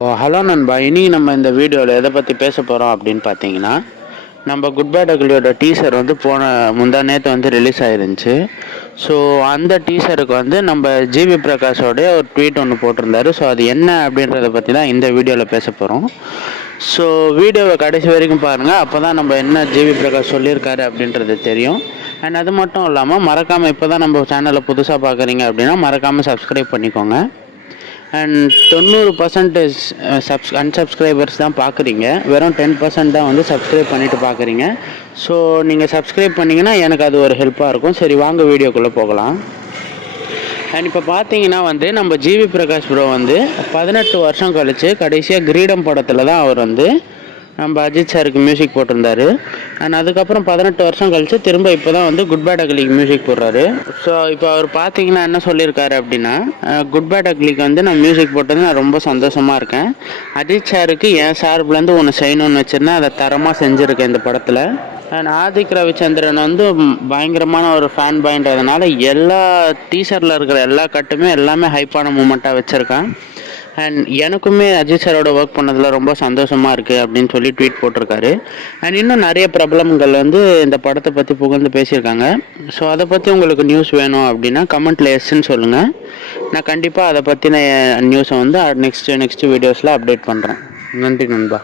Hello நண்பா, இனி நம்ம இந்த வீடியோவில் எதை பற்றி பேச போகிறோம் அப்படின்னு பார்த்தீங்கன்னா, நம்ம குட் பேட் அக்லியோட டீசர் வந்து முந்தா நேற்று வந்து ரிலீஸ் ஆயிருந்துச்சு. ஸோ அந்த டீசருக்கு வந்து நம்ம ஜிவி பிரகாஷோடைய ஒரு ட்வீட் ஒன்று போட்டிருந்தாரு. ஸோ அது என்ன அப்படின்றத பற்றி தான் இந்த வீடியோவில் பேச போகிறோம். ஸோ வீடியோவை கடைசி வரைக்கும் பாருங்கள், அப்போ தான் நம்ம என்ன ஜிவி பிரகாஷ் சொல்லியிருக்காரு அப்படின்றது தெரியும். அண்ட் அது மட்டும் இல்லாமல் மறக்காமல் இப்போ தான் நம்ம சேனலை புதுசாக பார்க்குறீங்க அப்படின்னா மறக்காமல் சப்ஸ்கிரைப் பண்ணிக்கோங்க. அண்ட் 90% அன்சப்ஸ்கிரைபர்ஸ் தான் பார்க்குறீங்க, வெறும் 10% தான் வந்து சப்ஸ்கிரைப் பண்ணிவிட்டு பார்க்குறீங்க. ஸோ நீங்கள் சப்ஸ்கிரைப் பண்ணிங்கன்னா எனக்கு அது ஒரு ஹெல்ப்பாக இருக்கும். சரி, வாங்க வீடியோக்குள்ளே போகலாம். அண்ட் இப்போ பார்த்தீங்கன்னா வந்து நம்ம ஜிவி பிரகாஷ் ப்ரோ வந்து 18 வருஷம் கழித்து கடைசியாக கிரீடம் படத்தில் தான் அவர் வந்து நம்ம அஜித் சாருக்கு மியூசிக் போட்டிருந்தாரு. அண்ட் அதுக்கப்புறம் 18 வருஷம் கழித்து திரும்ப இப்போ தான் வந்து குட் பேட் அக்லிக்கு மியூசிக் போடுறாரு. ஸோ இப்போ அவர் பார்த்தீங்கன்னா என்ன சொல்லியிருக்காரு அப்படின்னா, குட் பேட் அக்லிக்கு வந்து நான் மியூசிக் போட்டது நான் ரொம்ப சந்தோஷமாக இருக்கேன். அஜித் சாருக்கு என் சார்பிலேருந்து ஒன்று செய்யணும்னு வச்சுருந்தேன், அதை தரமாக செஞ்சுருக்கேன் இந்த படத்தில். அண்ட் ஆதிக் ரவிச்சந்திரன் வந்து பயங்கரமான ஒரு ஃபேன் பாயின்றதுனால எல்லா டீசரில் இருக்கிற எல்லா கட்டுமே எல்லாமே ஹைப்பான மூமெண்ட்டாக வச்சுருக்கேன். அண்ட் எனக்குமே அஜித் சாரோட ஒர்க் பண்ணதில் ரொம்ப சந்தோஷமாக இருக்குது அப்படின்னு சொல்லி ட்வீட் போட்டிருக்காரு. அண்ட் இன்னும் நிறைய பிரபலங்கள் வந்து இந்த படத்தை பற்றி புகழ்ந்து பேசியிருக்காங்க. ஸோ அதை பற்றி உங்களுக்கு நியூஸ் வேணும் அப்படின்னா கமெண்ட்டில் எஸ்ன்னு சொல்லுங்கள். நான் கண்டிப்பாக அதை பற்றின நியூஸை வந்து நெக்ஸ்ட் வீடியோஸில் அப்டேட் பண்ணுறேன். நன்றி நண்பா.